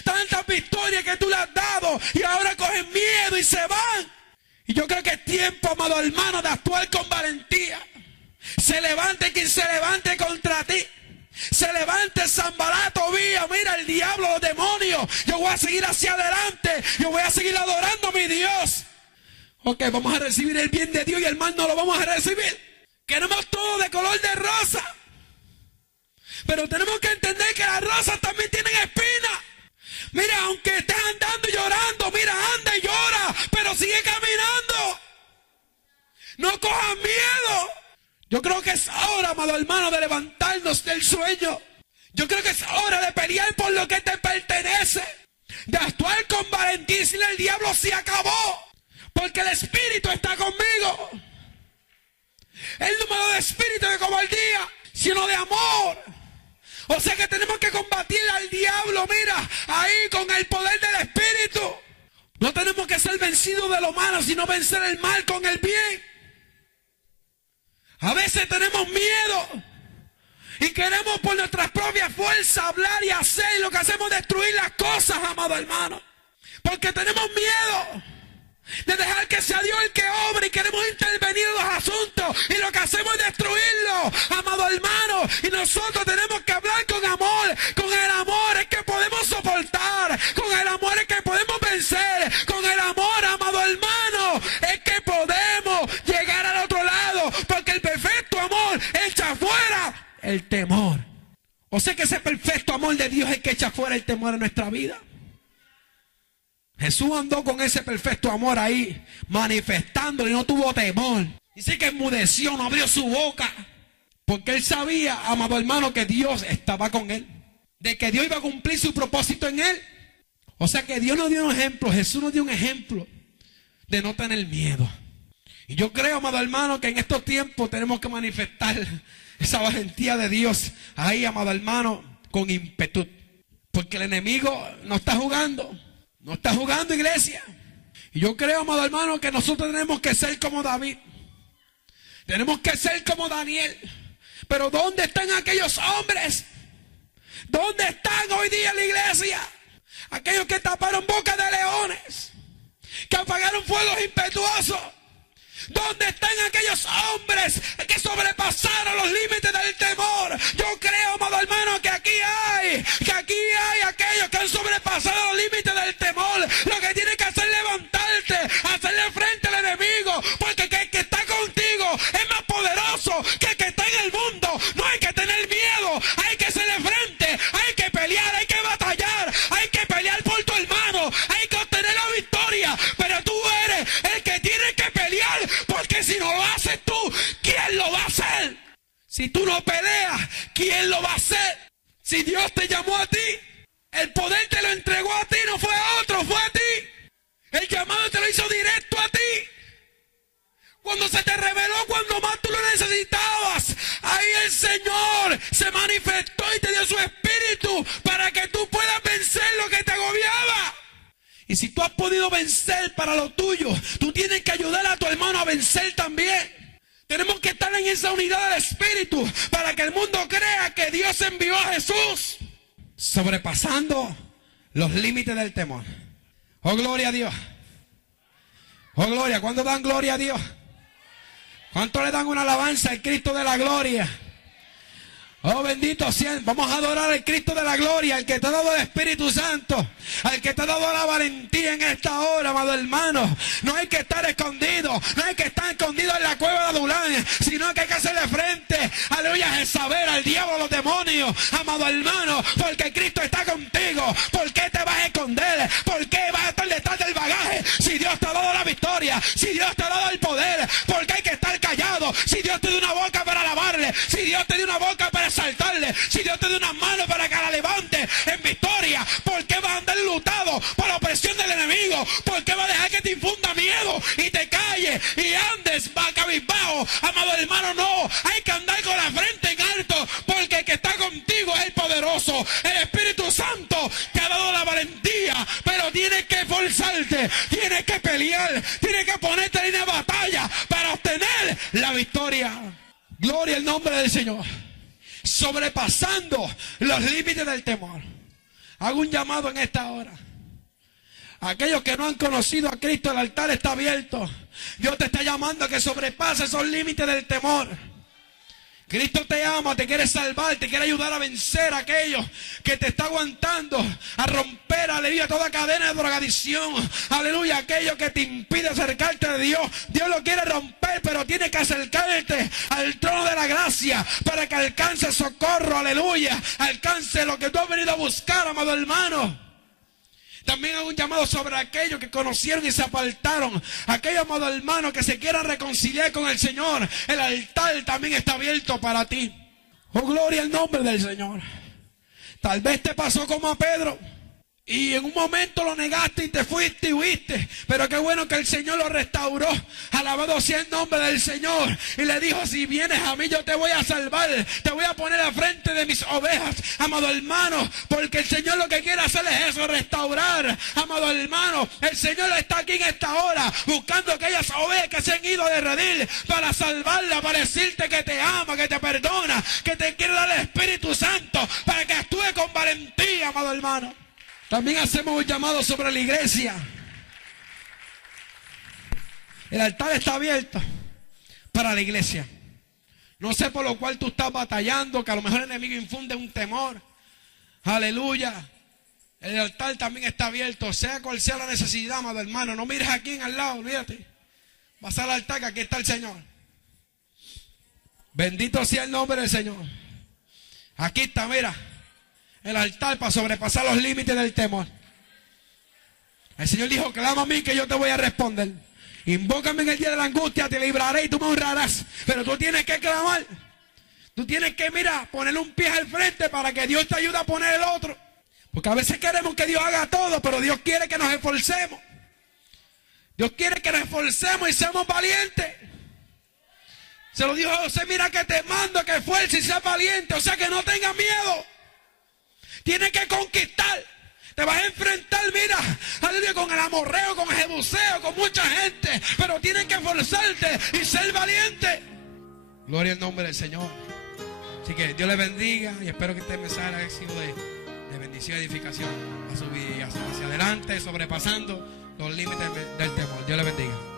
tantas victorias que tú le has dado, y ahora cogen miedo y se van. Y yo creo que es tiempo, amado hermano, de actuar con valentía. Se levante quien se levante contra ti. Se levante Sanballat, Tobías, mira el diablo, los demonios. Yo voy a seguir hacia adelante. Yo voy a seguir adorando a mi Dios. Ok, vamos a recibir el bien de Dios y el mal no lo vamos a recibir. Queremos todo de color de rosa. Pero tenemos que entender que las rosas también tienen espinas. Mira, aunque estés andando y llorando, mira, anda y llora, pero sigue caminando. No cojas miedo. Yo creo que es hora, amado hermano, de levantarnos del sueño. Yo creo que es hora de pelear por lo que te pertenece. De actuar con valentía y decirle al diablo, se acabó. Porque el Espíritu está conmigo. Él no me da de espíritu de cobardía, sino de amor. O sea que tenemos que combatir al diablo, mira, ahí con el poder del Espíritu. No tenemos que ser vencidos de lo malo, sino vencer el mal con el bien. A veces tenemos miedo y queremos por nuestras propias fuerzas hablar y hacer, y lo que hacemos es destruir las cosas, amado hermano. Porque tenemos miedo de dejar que sea Dios el que obre y queremos intervenir en los asuntos, y lo que hacemos es destruirlo, amado hermano. Y nosotros tenemos que hablar con amor. Con el amor es que podemos soportar, con el amor es que podemos vencer, con el amor, amado hermano, es que podemos llegar al otro lado, porque el perfecto amor echa fuera el temor. O sea que ese perfecto amor de Dios es el que echa fuera el temor en nuestra vida. Jesús andó con ese perfecto amor ahí, manifestándolo, y no tuvo temor. Dice que enmudeció, no abrió su boca, porque él sabía, amado hermano, que Dios estaba con él, de que Dios iba a cumplir su propósito en él. O sea que Dios nos dio un ejemplo, Jesús nos dio un ejemplo de no tener miedo. Y yo creo, amado hermano, que en estos tiempos tenemos que manifestar esa valentía de Dios ahí, amado hermano, con ímpetu, porque el enemigo no está jugando. No está jugando, iglesia. Y yo creo, amado hermano, que nosotros tenemos que ser como David. Tenemos que ser como Daniel. Pero ¿dónde están aquellos hombres? ¿Dónde están hoy día en la iglesia? Aquellos que taparon bocas de leones, que apagaron fuegos impetuosos. ¿Dónde están aquellos hombres que sobrepasaron los límites del temor? Yo creo, amado hermano, que aquí hay aquellos que han sobrepasado los límites del temor. Lo que tienes que hacer es levantarte, hacerle frente al enemigo, porque el que está contigo es más poderoso que el que está en el mundo. No hay que tener miedo, hay que hacerle frente, hay que pelear, hay que batallar, hay que pelear por tu hermano, hay que obtener la victoria. Pero tú eres el que tiene que pelear, porque si no lo haces tú, ¿quién lo va a hacer? Si tú no peleas, ¿quién lo va a hacer? Si Dios te llamó a ti, el poder te lo entregó a ti, no fue a otro, fue a ti. El llamado te lo hizo directo a ti. Cuando se te reveló, cuando más tú lo necesitabas, ahí el Señor se manifestó y te dio su espíritu para que tú puedas vencer lo que te agobiaba. Y si tú has podido vencer para lo tuyo, tú tienes que ayudar a tu hermano a vencer también. Tenemos que estar en esa unidad del espíritu para que el mundo crea que Dios envió a Jesús, sobrepasando los límites del temor. Oh, gloria a Dios. Oh, gloria. ¿Cuánto dan gloria a Dios? ¿Cuánto le dan una alabanza al Cristo de la gloria? Oh, bendito sea. Vamos a adorar al Cristo de la gloria, al que te ha dado el Espíritu Santo, al que te ha dado la valentía en esta hora, amado hermano. No hay que estar escondido, no hay que estar escondido en la cueva de Adulán, sino que hay que hacerle frente, aleluya, a Jezabel, al diablo, a los demonios, amado hermano, porque Cristo está contigo. ¿Por qué te vas a esconder? ¿Por qué vas a estar detrás del bagaje? Si Dios te ha dado la victoria, si Dios te ha dado el poder, ¿por qué hay que estar callado? Si Dios te dio una boca para alabarle, si Dios te dio una boca para exaltarle, si Dios te dio unas manos para que la levante en victoria, ¿por qué vas a andar lutado por la opresión del enemigo? ¿Por qué vas a dejar que te infunda miedo y te calles y andes cabizbajo? Amado hermano, no, hay que andar con la frente en alto, porque el que está contigo es el poderoso, el Espíritu Santo te ha dado la valentía, pero tienes que esforzarte, tienes que pelear, tienes que ponerte en línea de batalla para obtener la victoria. Gloria al nombre del Señor. Sobrepasando los límites del temor. Hago un llamado en esta hora. Aquellos que no han conocido a Cristo, el altar está abierto. Dios te está llamando a que sobrepases esos límites del temor. Cristo te ama, te quiere salvar, te quiere ayudar a vencer a aquellos que te está aguantando, a romper, aleluya, toda cadena de drogadicción, aleluya, aquello que te impide acercarte a Dios. Dios lo quiere romper, pero tiene que acercarte al trono de la gracia para que alcance socorro, aleluya, alcance lo que tú has venido a buscar, amado hermano. También hago un llamado sobre aquellos que conocieron y se apartaron. Aquellos, amado hermano, que se quieran reconciliar con el Señor. El altar también está abierto para ti. Oh, gloria al nombre del Señor. Tal vez te pasó como a Pedro, y en un momento lo negaste y te fuiste y huiste. Pero qué bueno que el Señor lo restauró. Alabado sea el nombre del Señor. Y le dijo, si vienes a mí yo te voy a salvar. Te voy a poner al frente de mis ovejas. Amado hermano, porque el Señor lo que quiere hacer es eso, restaurar. Amado hermano, el Señor está aquí en esta hora buscando aquellas ovejas que se han ido de redil para salvarla, para decirte que te ama, que te perdona, que te quiere dar el Espíritu Santo para que actúe con valentía, amado hermano. También hacemos un llamado sobre la iglesia. El altar está abierto para la iglesia. No sé por lo cual tú estás batallando, que a lo mejor el enemigo infunde un temor. Aleluya. El altar también está abierto, sea cual sea la necesidad, amado hermano. No mires aquí en al lado, olvídate. Vas al altar, que aquí está el Señor. Bendito sea el nombre del Señor. Aquí está, mira. El altar para sobrepasar los límites del temor. El Señor dijo, clama a mí que yo te voy a responder. Invócame en el día de la angustia, te libraré y tú me honrarás. Pero tú tienes que clamar. Tú tienes que, mira, ponerle un pie al frente para que Dios te ayude a poner el otro. Porque a veces queremos que Dios haga todo, pero Dios quiere que nos esforcemos. Dios quiere que nos esforcemos y seamos valientes. Se lo dijo a José, mira que te mando que esfuerces y seas valiente. O sea que no tengas miedo. Tienes que conquistar. Te vas a enfrentar, mira, aleluya, con el amorreo, con el jebuseo, con mucha gente. Pero tienes que esforzarte y ser valiente. Gloria al nombre del Señor. Así que Dios les bendiga y espero que este mensaje haya sido de bendición y edificación a su vida hacia adelante, sobrepasando los límites del temor. Dios les bendiga.